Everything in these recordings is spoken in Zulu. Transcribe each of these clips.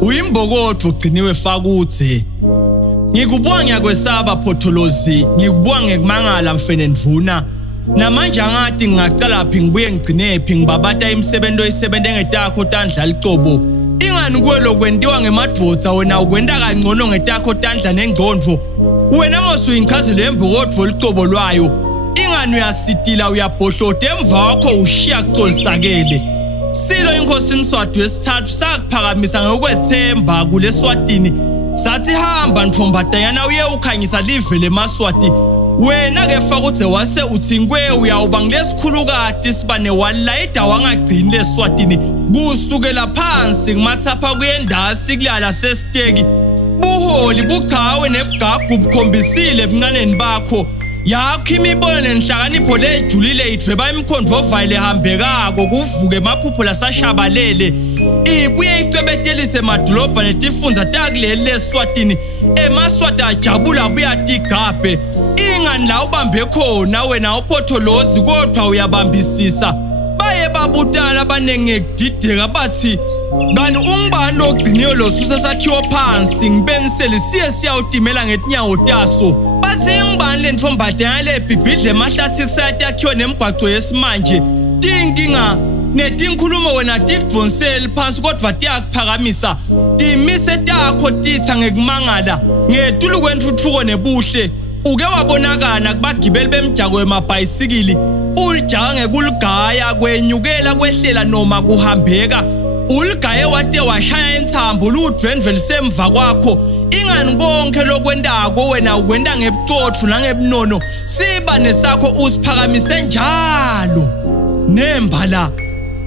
Uyimbokodo ugciniwe Fakuthe. Ngikubonga ngiyakwesaba Photholozi, ngikubonga ngekumangala Mfene Ndvuna. Namanje angathi ngingaqala phi ngibuye ngigcine phi ngibabata imisebenzi oyisebente ngetakho tandla licobo. Ingani kuwe lokwentiwa ngemadvodza wena ukwenta kangcono ngetakho tandla nengcondvo. Wena mosuyinchazelo yembokodo licobo lwayo. Ingani uyasitila uyabhohlota emva wakho ushiya kucolisakele. Silo inkosi Mswati wesithathu sakuphakamisa ngokwethemba kuleswatini. Sathi hamba Ntfombatanyana uye ukhanyisa live leMaswati. Wena ke Fakuthe wase uthi ngwe uyawuba ngilesikhulukati sibane walayida wangagcini leSwatini kusukela phansi ngumathapha kuyendasi kulala sesiteki. Buholi buchawe nebugagu bukhombisile ebuncaneni bakho. Yakho imibono nenhlakanipho lejulile idweba imkhondvo vayile hambekako kuvuke emaphupho lasashabalele. Ibuye iqebetelise emadolobha netifundza takuleli leSwatini. EmaSwati ajabula buyathi igabhe. Ingani la ubambe khona wena uPhotholozi kodwa uyabambisisa. Baye babutala abanengi ekudideka bathi bani ungibani logciniwe losusa sakhiwo phansi ngibenisele siyawutimela ngetinyawo taso. Bathi ngibani le Ntfombatanyana lebhibhidle emahlathi kusayati yakhiwe nemigwaco yesimanje. Tinkinga netinkhulumo wena tikudvonseli phansi kodwa tiyakuphakamisa. Timise takho titha ngekumangala ngetulu kwentuthuko nebuhle. Uke wabonakana kubagibeli bemjako wemabhayisikili. Ulijaka ngekuligaya kwenyukela kwehlela noma kuhambeka. Uligaye wate washaya enthambo ludwendve lisemva kwakho. Ingani konke lokwentako wena ukwenta ngebucotho nangebunono. Siba nesakho usiphakamise njalo. Nembala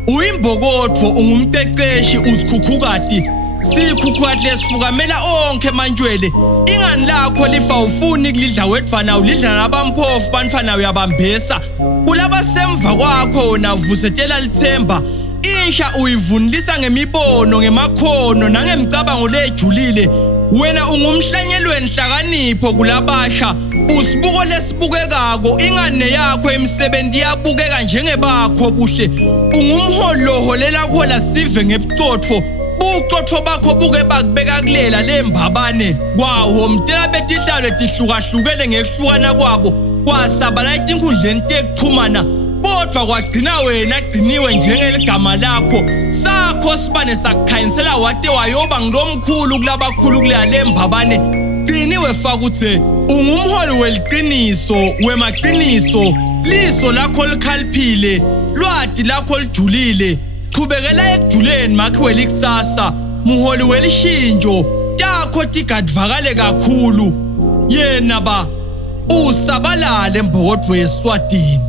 uyimbokodo ungumqeqeshi uzikhukhukati. Sikhukhukati lesifukamela onke mantshwele. Ingani lakho lifa ufuni kulidla wedvana ulidla nabamphofu bantfana uyabambesa. Kulaba semva kwakho wena uvusetela lithemba. Insha uyivunilisa ngemibono ngemakhono nangemcabango lejulile. Wena ungumhlanyelweni nhlakanipho kulabasha. Usibuko lesibukekako ingane yakho emisebenzi yabukeka njengebakho buhle. Ungumholoholela khola sive ngebucotho. Bucotho bakho buke bakubeka kulela lembabane. Kwawo mtela betihlalo tihlukahlukene ngekuhlukana kwabo. Kwasabala itinkhundleni tekuchumana. Kodwa kwagcina wena gciniwe njengeligama lakho. Sakho sibane sakukhanyisela wate wayoba ngilomkhulu kulabakhulu kulea lembabane. Gciniwe Fakuthe. Ungumholi weliqiniso wemaqiniso. Liso lakho likhaliphile. Lwati lakho lijulile. Chubekela ekujuleni makho likusasa. Muholi welishintsho. Takho tigadvakale kakhulu. Yena ba usabalale embokodo yeSwatini.